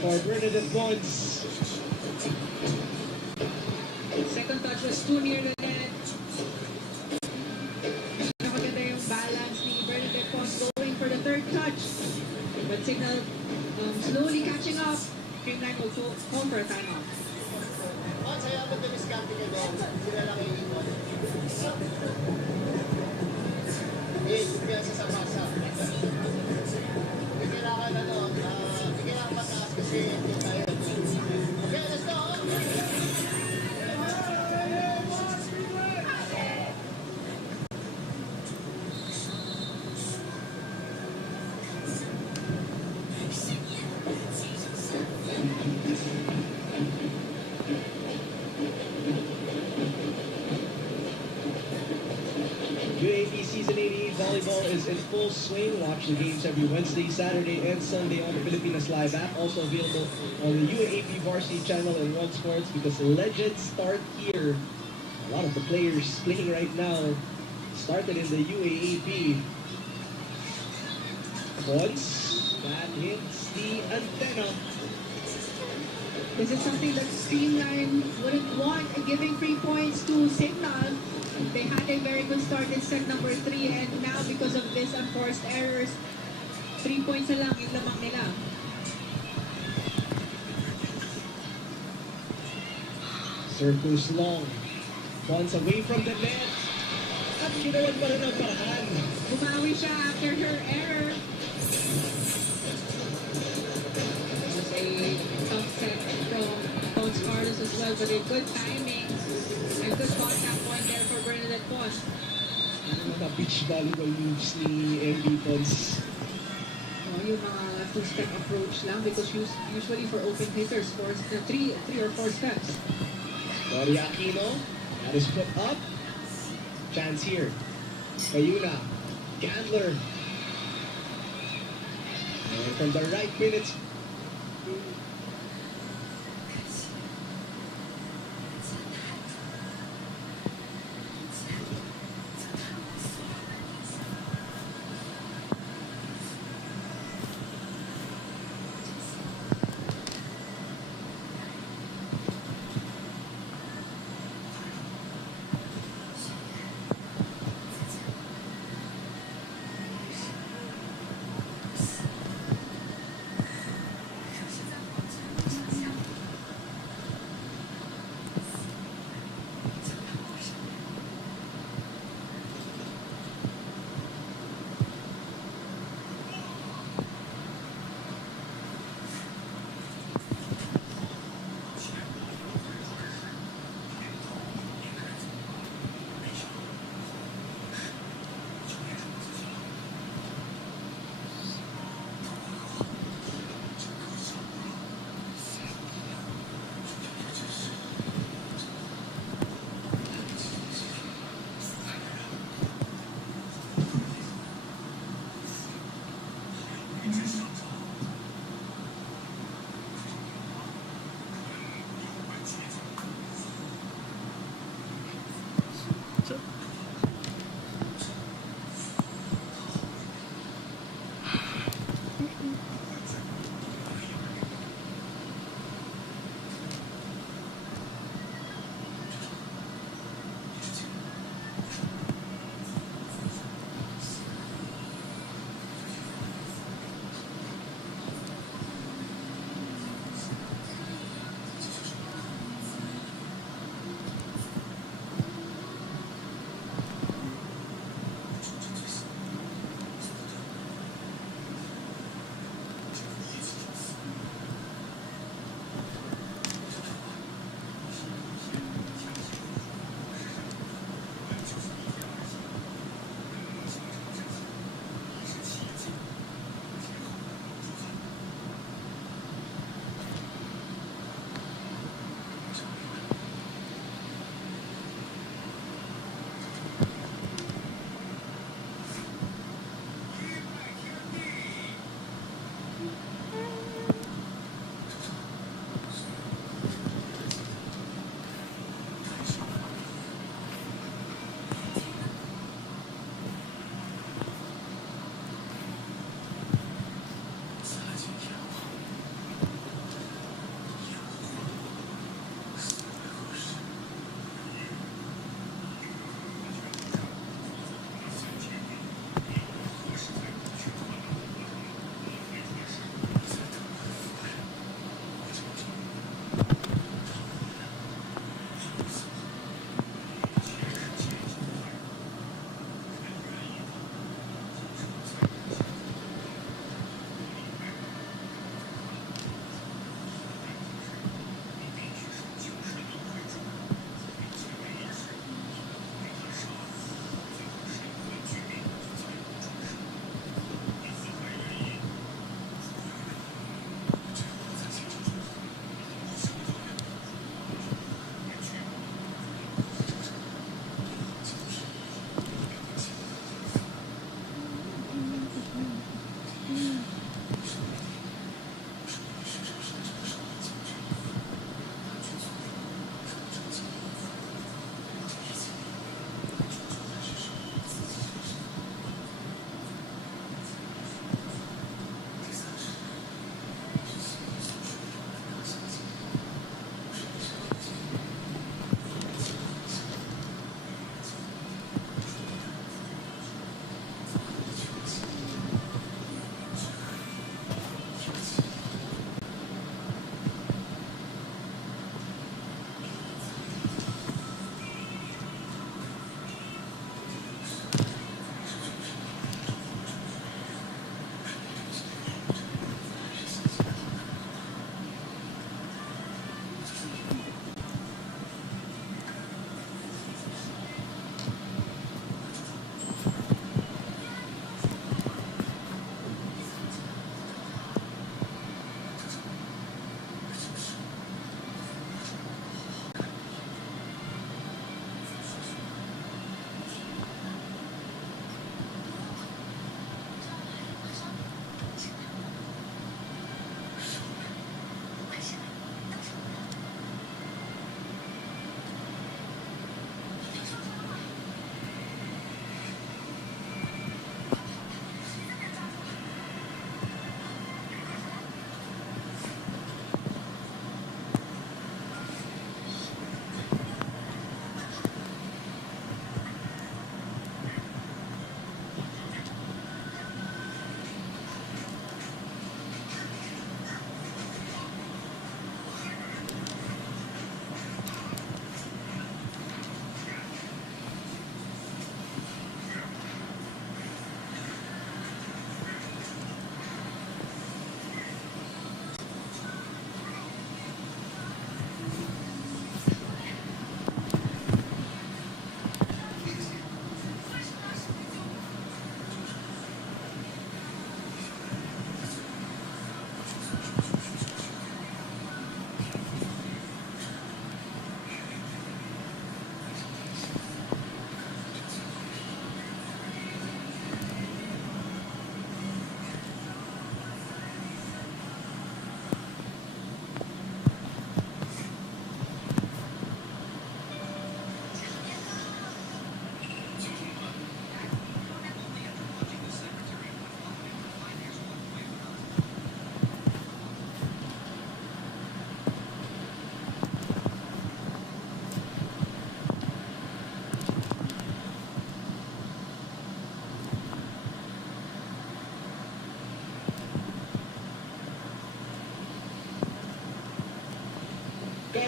for Bernadette Bonds. Second touch was too near the net. Napaganda yung balance ni Bernadette Bonds going for the third touch. But Signal slowly catching up. Dreamline will call for a timeout. Saya mo ito miskarte ka doon. Sila lang iikot. Kumpiyansa sa basa. Hindi kailangan hindi kailangan mataas kasi hindi tayo. Okay, let's go! UAP Season 88 Volleyball is in full swing. Watch the games every Wednesday, Saturday, and Sunday on the Pilipinas Live app. Also available on the UAP Varsity channel and One Sports because legends start here. A lot of the players playing right now started in the UAAP. Once that hits the antenna. This is something that Streamline wouldn't want, giving 3 points to Signal. They had a very good start in set number 3 and now because of this unforced errors, 3 points na lang yung lamang nila. Circles long. Once away from the net. At ginawan pa rin ang paraan. Bumawi siya after her error. It was a tough set from Coach Carlos as well, but a good timing and good contact point there for Bernadette Bonds. Ano mga beach volleyball moves ni MB Pons? Yung mga two-step approach lang because usually for open hitters, three or four steps. Dori Aquino, that is put up. Chance here. Kayuna, Gandler. And from the right minutes.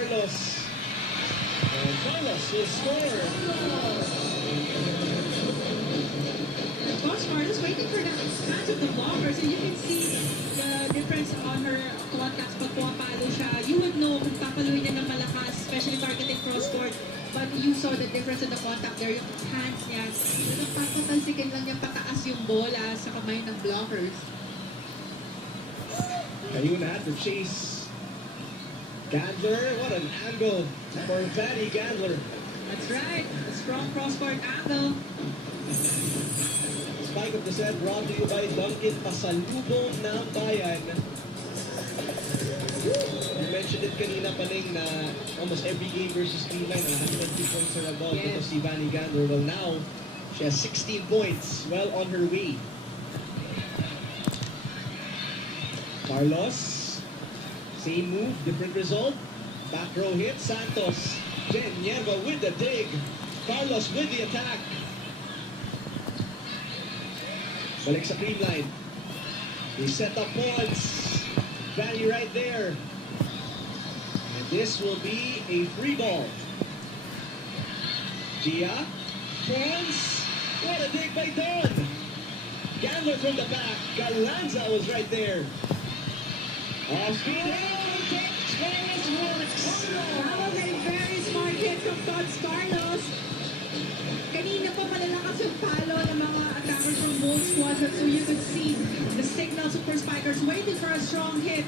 Carlos. And Carlos will score. Of course, Carlos waiting for the hands of the blockers, and you can see the difference on her contacts pag pumapalo siya. You would know kung papaluin niya ng malakas, especially targeting cross-court. But you saw the difference in the contact there, yung hands niya. Papatalsikin lang niya pataas yung bola sa kamay ng blockers. Ayun na, the chase. Gandler, what an angle for Vanny Gandler. That's right, a strong cross-court angle. Spike of the set brought to you by Dunkin' Pasalubong ng Bayan. You mentioned it kanina pa rin na almost every game versus Cleveland, 120 points or above. Yes. Ito si Vanny Gandler. Well, now, she has 16 points. Well on her way. Carlos. Same move, different result. Back row hit, Santos. Jen Yerba with the dig. Carlos with the attack. Balik sa cream line. They set up points. Vanny right there. And this will be a free ball. Gia. Points. What a dig by Don. Gandler from the back. Galanza was right there. Off speed. Carlos works. That was a very smart hit from Tots Carlos. Kanina pa malalakas yung palo ng mga attackers from both squadrons, so you could see the signal super spikers waiting for a strong hit.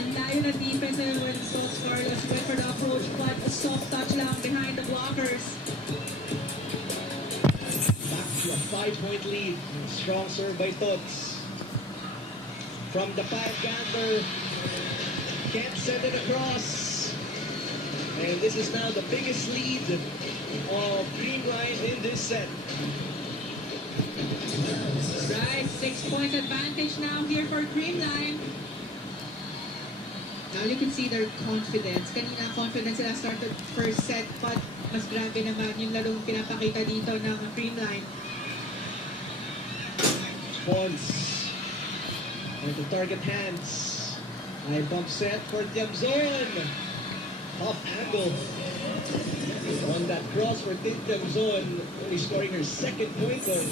Ang layo na defense na when Tots Carlos went for the approach, but a soft touch lang behind the blockers. Back to a 5-point lead. Strong serve by Tots. From the 5, Gandler can't send it across. And this is now the biggest lead of Creamline in this set. Right, 6-point advantage now here for Creamline. Now you can see their confidence. Kanina confidence sila started first set, but mas grabe naman yung larong pinapakita dito ng Creamline. Pons. And the target hands. High bump set for Tiamzon. Off angle. On that cross for Tiamzon, only scoring her second point though.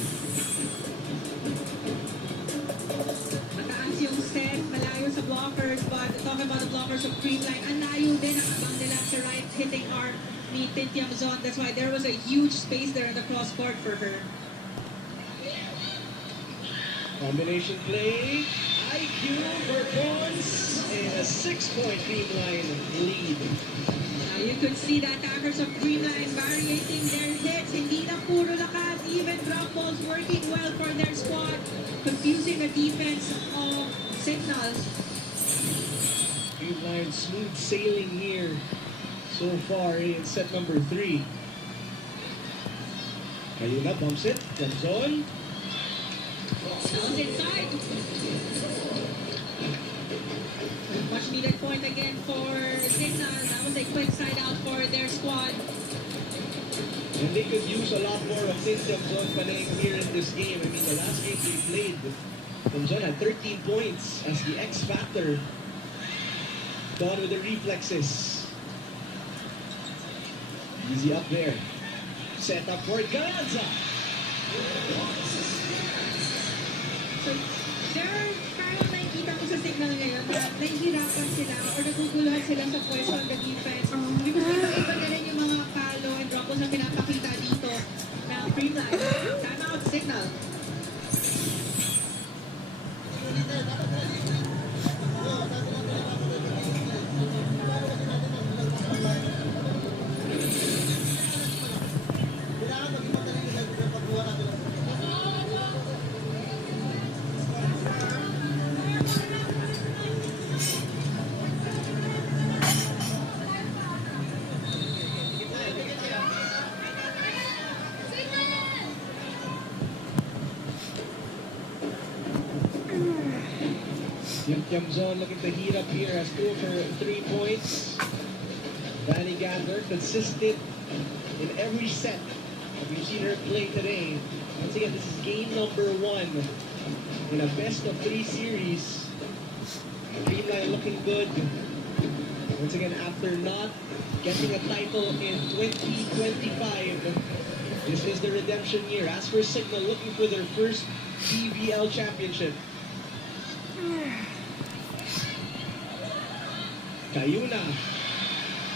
Mataas yung set, malayo sa blockers, but talking about the blockers of Creamline, ang layo din ang abang nila sa right hitting arm ni Tiamzon. That's why there was a huge space there in the cross court for her. Combination play. IQ for Pons. And a 6-point Creamline lead. Now you could see the attackers of Creamline variating their hits. Hindi lang puro lakas, even drop balls working well for their squad, confusing the defense of Signals. Creamline smooth sailing here so far in set number 3. Kayuna bumps it. Tiamzon. Sounds inside. Much needed point again for Signal. That was a quick side out for their squad. And they could use a lot more of Tiamzon Paneng here in this game. I mean, the last game they played, Tiamzon had 13 points as the X factor. Gone with the reflexes. Easy up there. Set up for Galanza. So, there are parang nakikita ko sa Signal ngayon na nahihirapan sila or naguguluhan sila sa pwesto ng defense. Because iba na rin yung mga palo and drop balls na pinapakita dito ng Creamline. Time out, Signal. Kailangan maging magaling sa pagkuha natin. Tiamzon looking to heat up here, has 2 of her 3 points. Vanny Gandler consistent in every set. We've seen her play today. Once again, this is game number 1 in a best of 3 series. Creamline looking good. Once again, after not getting a title in 2025, this is the redemption year. As for Signal, looking for their first PBL championship. Cayuna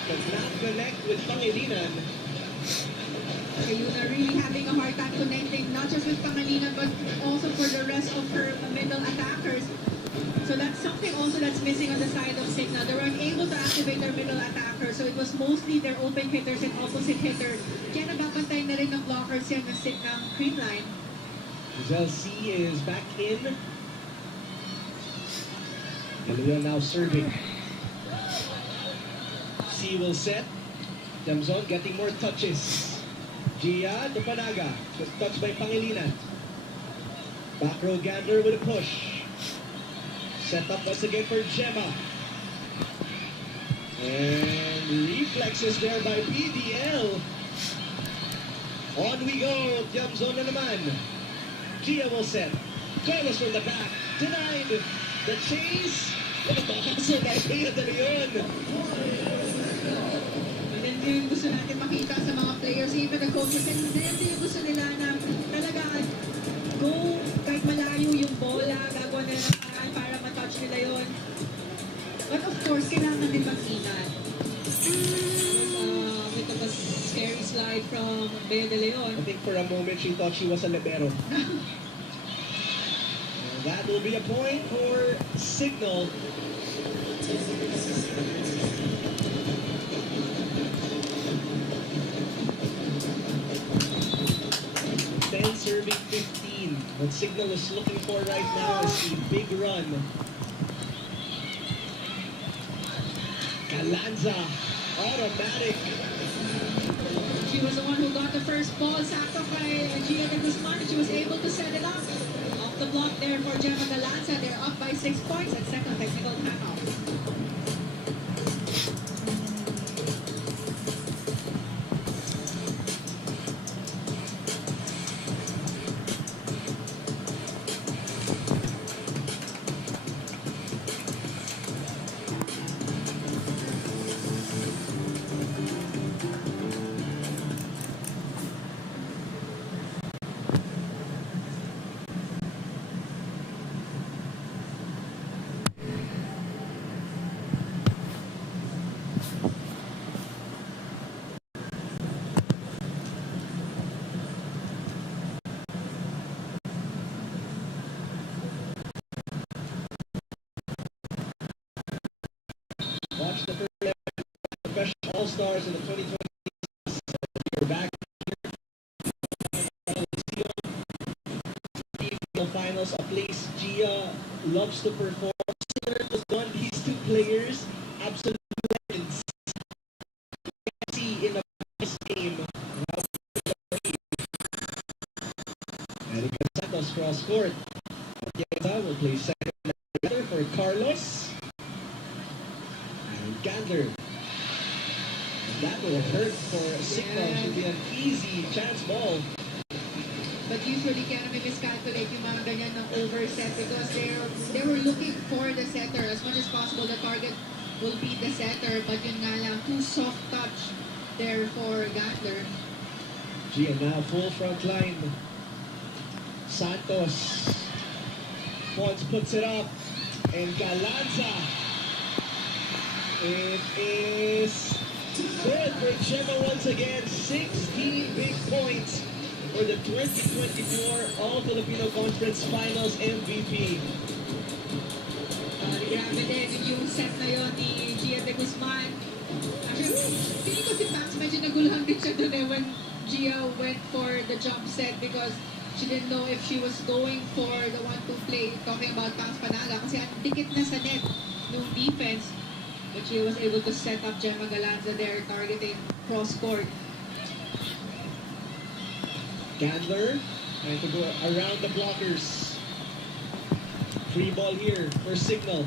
does not connect with Pangilinan. Cayuna really having a hard time connecting, not just with Pangilinan, but also for the rest of her middle attackers. So that's something also that's missing on the side of Signal. They were unable to activate their middle attackers, so it was mostly their open hitters and opposite hitter. Kaya nababantay na rin ng blockers yan ng cream line. Giselle C is back in. Galileo now serving. C will set. Jamzon getting more touches. Gia to Panaga. Just touched by Pangilinan. Back row Gander with a push. Set up once again for Gemma. And reflexes there by PDL. On we go. Jamzon na naman. Gia will set. Carlos from the back. Denied. The chase. Hustle by Gia de Leon. And yun gusto natin makita sa mga players, even the coaches, and then yung gusto nila na talaga go kahit malayo yung bola, gagawa nila ng paraan para matouch nila yun. But of course, kailangan din mag-ingat. With a scary slide from Bea de Leon. I think for a moment she thought she was a libero. That will be a point for Signal. Serving 15. What Signal is looking for right now is a big run. Calanza, automatic. She was the one who got the first ball, sacrifice Gia de Guzman. She was able to set it up. Off the block there for Gemma Calanza. They're up by 6 points at second technical timeout. Watch the first professional All-Stars in the 2020 We're back here. Finals, a place Gia loves to perform. Has done these two players absolute legends. See in a nice game. Erika Santos cross court. Piñata will play second together for Carlos. Gander. And that will hurt for Signal. Should be an easy chance ball. But usually kaya namin miscalculate yung mga ganyan ng overset because they were looking for the setter. As much as possible, the target will be the setter. But yun nga lang, too soft touch there for Gander. Gia now full front line. Santos. Pons puts it up. And Galanza. It is good for Gemma once again. 16 big points for the 2024 All-Filipino Conference Finals MVP. Grabe din yung set na yun ni Gia de Guzman. Actually, feeling ko si Pax medyo naguluhan din siya dun when Gia went for the jump set because she didn't know if she was going for the 1-2 play, talking about Pax Panaga, kasi at dikit na sa net nung defense. But she was able to set up Gemma Galanza there, targeting cross-court. Gandler trying to go around the blockers. Free ball here for Signal.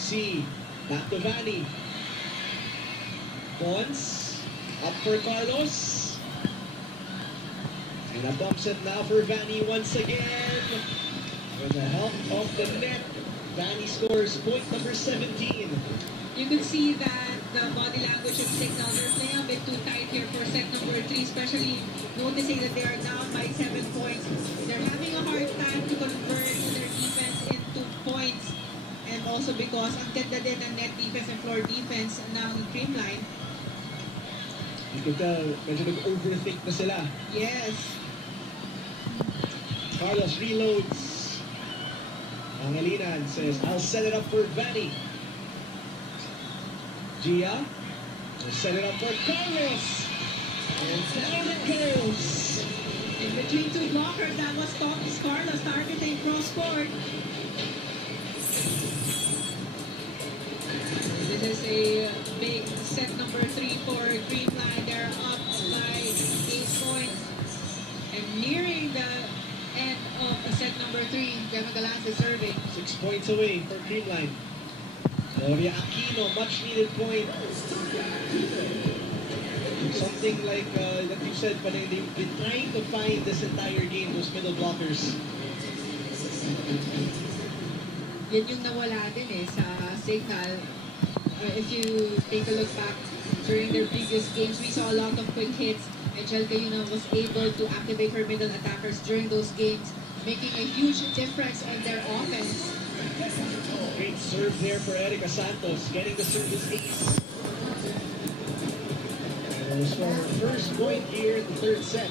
C. Back to Vanny. Pons. Up for Carlos. And a bump set now for Vanny once again. With the help of the net. Vanny scores point number 17. You could see that the body language of Signal, they're playing a bit too tight here for set number 3, especially noticing that they are down by 7 points. They're having a hard time to convert their defense into points. And also because ang ganda din ng net defense and floor defense ng Dreamline. You can tell, medyo nag-overthink na sila. Yes. Carlos reloads. Angelinan says, I'll set it up for Vanny. Gia will set it up for Carlos. And down it goes. In between two blockers, that was Carlos targeting cross court. This is a big set number 3 for Dreamline. They're up by 8 points. And nearing the end of set number 3, Gemma Galante serving. 6 points away for Dreamline. Gloria Aquino, much needed point. Something like that you said, but they've been trying to find this entire game, those middle blockers. Yan yung nawala din sa Signal. If you take a look back during their previous games, we saw a lot of quick hits. And Jel Cayuna was able to activate her middle attackers during those games, making a huge difference on their offense. Great serve there for Erica Santos, getting the service ace. And we'll score our first point here in the third set.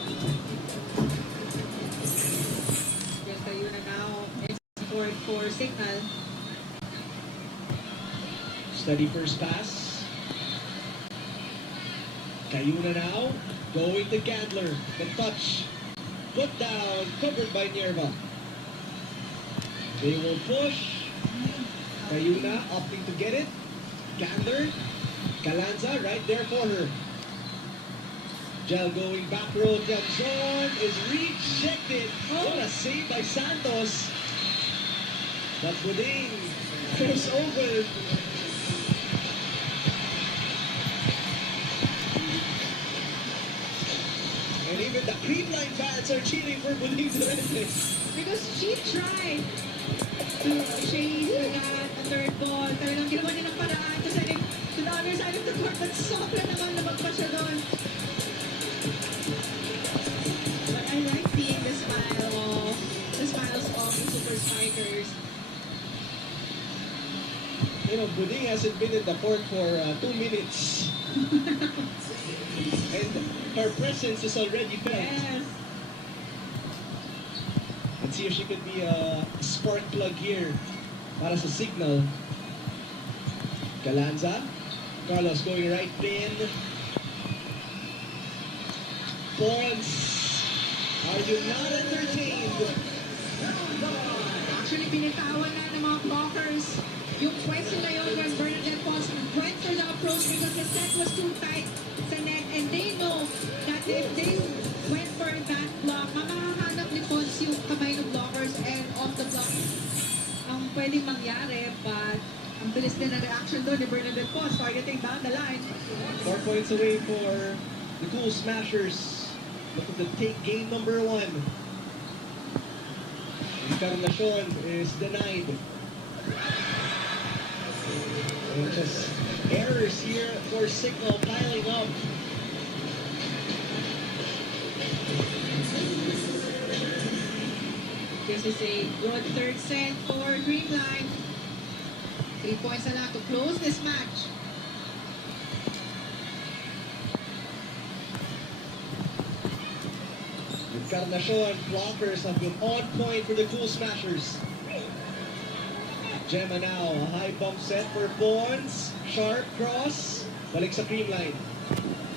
Jel Cayuna now in support for Signal. Steady first pass. Cayuna now, going to Gandler. The touch, put down, covered by Nierva. They will push. Cayuna opting to get it. Gandler, Calanza right there for her. Gel going back row. Janson is rejected. What a save by Santos. But Buding goes over. And even the Dreamline fans are cheering for Buding Durante. Because she tried to chase that third ball. Talagang ginawa niya ng paraan to the other side of the court. But sobra naman lumagpas siya doon. But I like seeing the smiles of the Super Spikers. You know, Buding hasn't been in the court for 2 minutes. And her presence is already felt. Yes. Let's see if she could be a spark plug here para sa Signal. Calanza. Carlos going right pin. Pawns. Are you not entertained? Actually, binitawan na ng mga blockers yung pwesto na yun when Bernadette Pons went for the approach because the set was too tight sa net and they know that if they went for that block, mamahahanap ni Pons yung kamay ng blockers and off the block ang pwedeng mangyari, but ang bilis din na reaction doon ni Bernadette Pons targeting down the line. 4 points away for the Cool Smashers. Look at the take game number 1. Encarnacion is denied. And just errors here for Signal piling up. This is a good third set for Dreamline. 3 points na lang to close this match. Encarnacion blockers have been on point for the Cool Smashers. Gemma now, a high bump set for Pawns. Sharp cross. Balik sa Dreamline.